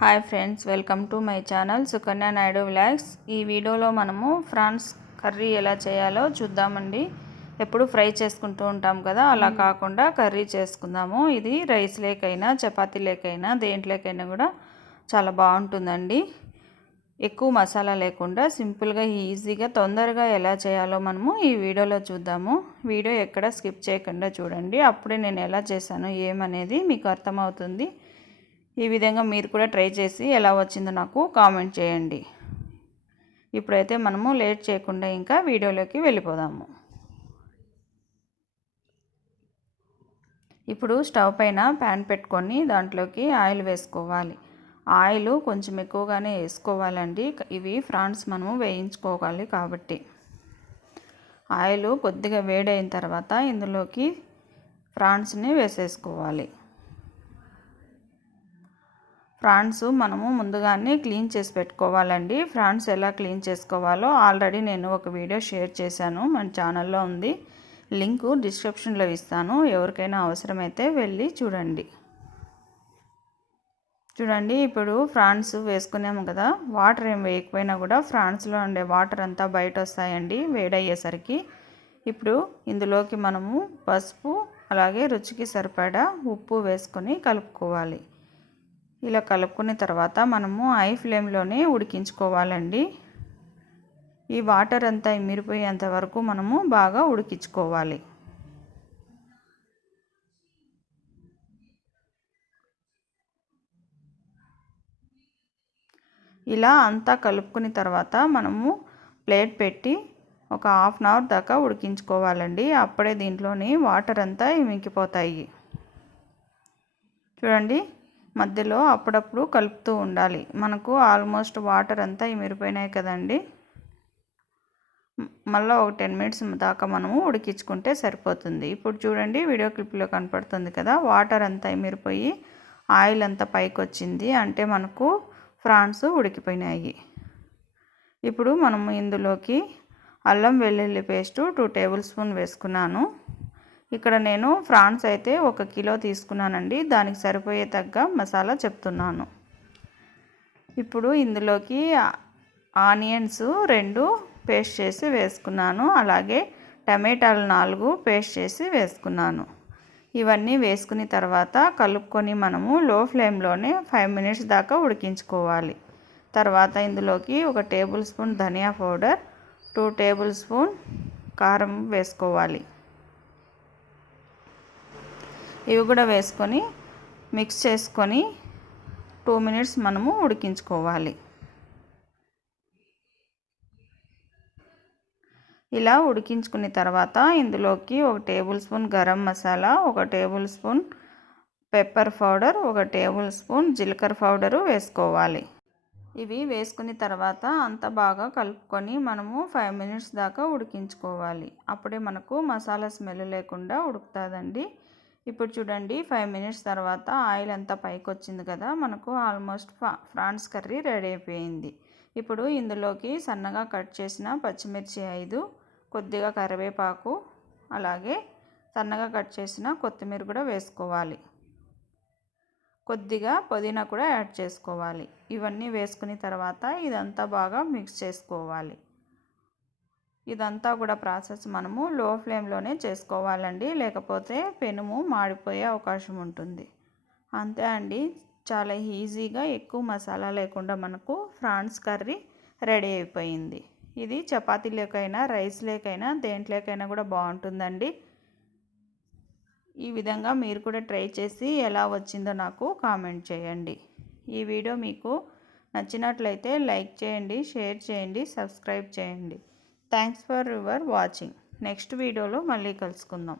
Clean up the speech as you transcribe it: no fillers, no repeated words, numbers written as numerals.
Hi friends, welcome to my channel Sukanya Naidu vlogs. ఈ వీడియోలో మనము ఫ్రాన్స్ కర్రీ ఎలా చేయాలో చూద్దామండి. ఎప్పుడు ఫ్రై చేసుకుంటూ ఉంటాం కదా, అలా కాకుండా కర్రీ చేసుకుందాము. ఇది రైస్ లేకైనా చపాతీ లేకైనా దేంట్లోకైనా కూడా చాలా బాగుంటుందండి. ఎక్కువ మసాలా లేకుండా సింపుల్గా ఈజీగా తొందరగా ఎలా చేయాలో మనము ఈ వీడియోలో చూద్దాము. వీడియో ఎక్కడ స్కిప్ చేయకుండా చూడండి, అప్పుడే నేను ఎలా చేశాను ఏమనేది మీకు అర్థమవుతుంది. ఈ విధంగా మీరు కూడా ట్రై చేసి ఎలా వచ్చిందో నాకు కామెంట్ చేయండి. ఇప్పుడైతే మనము లేట్ చేయకుండా ఇంకా వీడియోలోకి వెళ్ళిపోదాము. ఇప్పుడు స్టవ్ పైన ప్యాన్ పెట్టుకొని దాంట్లోకి ఆయిల్ వేసుకోవాలి. ఆయిల్ కొంచెం ఎక్కువగానే వేసుకోవాలండి. ఇవి ఫ్రాన్స్ మనము వేయించుకోవాలి కాబట్టి. ఆయిల్ కొద్దిగా వేడైన తర్వాత ఇందులోకి ఫ్రాన్స్ని వేసేసుకోవాలి. ఫ్రాన్స్ మనము ముందుగానే క్లీన్ చేసి పెట్టుకోవాలండి. ఫ్రాన్స్ ఎలా క్లీన్ చేసుకోవాలో ఆల్రెడీ నేను ఒక వీడియో షేర్ చేశాను, మన ఛానల్లో ఉంది. లింక్ డిస్క్రిప్షన్లో ఇస్తాను, ఎవరికైనా అవసరమైతే వెళ్ళి చూడండి. ఇప్పుడు ఫ్రాన్స్ వేసుకున్నాము కదా, వాటర్ ఏం వేయకపోయినా కూడా ఫ్రాన్స్లో ఉండే వాటర్ అంతా బయట వస్తాయండి వేడయ్యేసరికి. ఇప్పుడు ఇందులోకి మనము పసుపు అలాగే రుచికి సరిపడా ఉప్పు వేసుకొని కలుపుకోవాలి. ఇలా కలుపుకున్న తర్వాత మనము హై ఫ్లేమ్లోనే ఉడికించుకోవాలండి. ఈ వాటర్ అంతా ఇమిరిపోయేంత వరకు మనము బాగా ఉడికించుకోవాలి. ఇలా అంతా కలుపుకున్న తర్వాత మనము ప్లేట్ పెట్టి ఒక హాఫ్ అన్ అవర్ దాకా ఉడికించుకోవాలండి. అప్పుడే దీంట్లోని వాటర్ అంతా ఇంకిపోతాయి. చూడండి, మధ్యలో అప్పుడప్పుడు కలుపుతూ ఉండాలి. మనకు ఆల్మోస్ట్ వాటర్ అంతా ఇమిరిపోయినాయి కదండి. మళ్ళీ ఒక 10 మినిట్స్ దాకా మనము ఉడికించుకుంటే సరిపోతుంది. ఇప్పుడు చూడండి, వీడియో క్లిప్లో కనపడుతుంది కదా, వాటర్ అంతా ఇమిరిపోయి ఆయిల్ అంతా పైకి వచ్చింది అంటే మనకు ఫ్రాన్స్ ఉడికిపోయినాయి. ఇప్పుడు మనము ఇందులోకి అల్లం వెల్లుల్లి పేస్టు 2 టేబుల్ స్పూన్ వేసుకున్నాను. ఇక్కడ నేను ఫ్రాన్స్ అయితే 1 కిలో తీసుకున్నానండి, దానికి సరిపోయే తగ్గ మసాలా చెప్తున్నాను. ఇప్పుడు ఇందులోకి ఆనియన్స్ 2 పేస్ట్ చేసి వేసుకున్నాను, అలాగే టమాటాలు 4 పేస్ట్ చేసి వేసుకున్నాను. ఇవన్నీ వేసుకున్న తర్వాత కలుపుకొని మనము లో ఫ్లేమ్లోనే 5 మినిట్స్ దాకా ఉడికించుకోవాలి. తర్వాత ఇందులోకి 1 టేబుల్ స్పూన్ ధనియా పౌడర్, 2 టేబుల్ స్పూన్ కారం వేసుకోవాలి. ఇవి కూడా వేసుకొని మిక్స్ చేసుకొని 2 మినిట్స్ మనము ఉడికించుకోవాలి. ఇలా ఉడికించుకున్న తర్వాత ఇందులోకి 1 table spoon garam masala, 1 table spoon pepper powder, 1 table spoon జీలకర్ర పౌడరు వేసుకోవాలి. ఇవి వేసుకున్న తర్వాత అంత బాగా కలుపుకొని మనము 5 మినిట్స్ దాకా ఉడికించుకోవాలి. అప్పుడే మనకు మసాలా స్మెల్ లేకుండా ఉడుకుతుందండి. ఇప్పుడు చూడండి, 5 మినిట్స్ తర్వాత ఆయిల్ అంతా పైకి వచ్చింది కదా, మనకు ఆల్మోస్ట్ ఫ్రాన్స్ కర్రీ రెడీ అయిపోయింది. ఇప్పుడు ఇందులోకి సన్నగా కట్ చేసిన పచ్చిమిర్చి 5, కొద్దిగా కరివేపాకు, అలాగే సన్నగా కట్ చేసిన కొత్తిమీర కూడా వేసుకోవాలి. కొద్దిగా పుదీనా కూడా యాడ్ చేసుకోవాలి. ఇవన్నీ వేసుకున్న తర్వాత ఇదంతా బాగా మిక్స్ చేసుకోవాలి. ఇదంతా కూడా ప్రాసెస్ మనము లో ఫ్లేమ్లోనే చేసుకోవాలండి, లేకపోతే పెనుము మాడిపోయే అవకాశం ఉంటుంది. అంతే అండి, చాలా ఈజీగా ఎక్కువ మసాలా లేకుండా మనకు ఫ్రాన్స్ కర్రీ రెడీ అయిపోయింది. ఇది చపాతీలోకైనా రైస్లోకైనా దేంట్లోకైనా కూడా బాగుంటుందండి. ఈ విధంగా మీరు కూడా ట్రై చేసి ఎలా వచ్చిందో నాకు కామెంట్ చేయండి. ఈ వీడియో మీకు నచ్చినట్లయితే లైక్ చేయండి, షేర్ చేయండి, సబ్స్క్రైబ్ చేయండి. Thanks for your watching. Next వీడియోలో మళ్ళీ కలుసుకుందాం.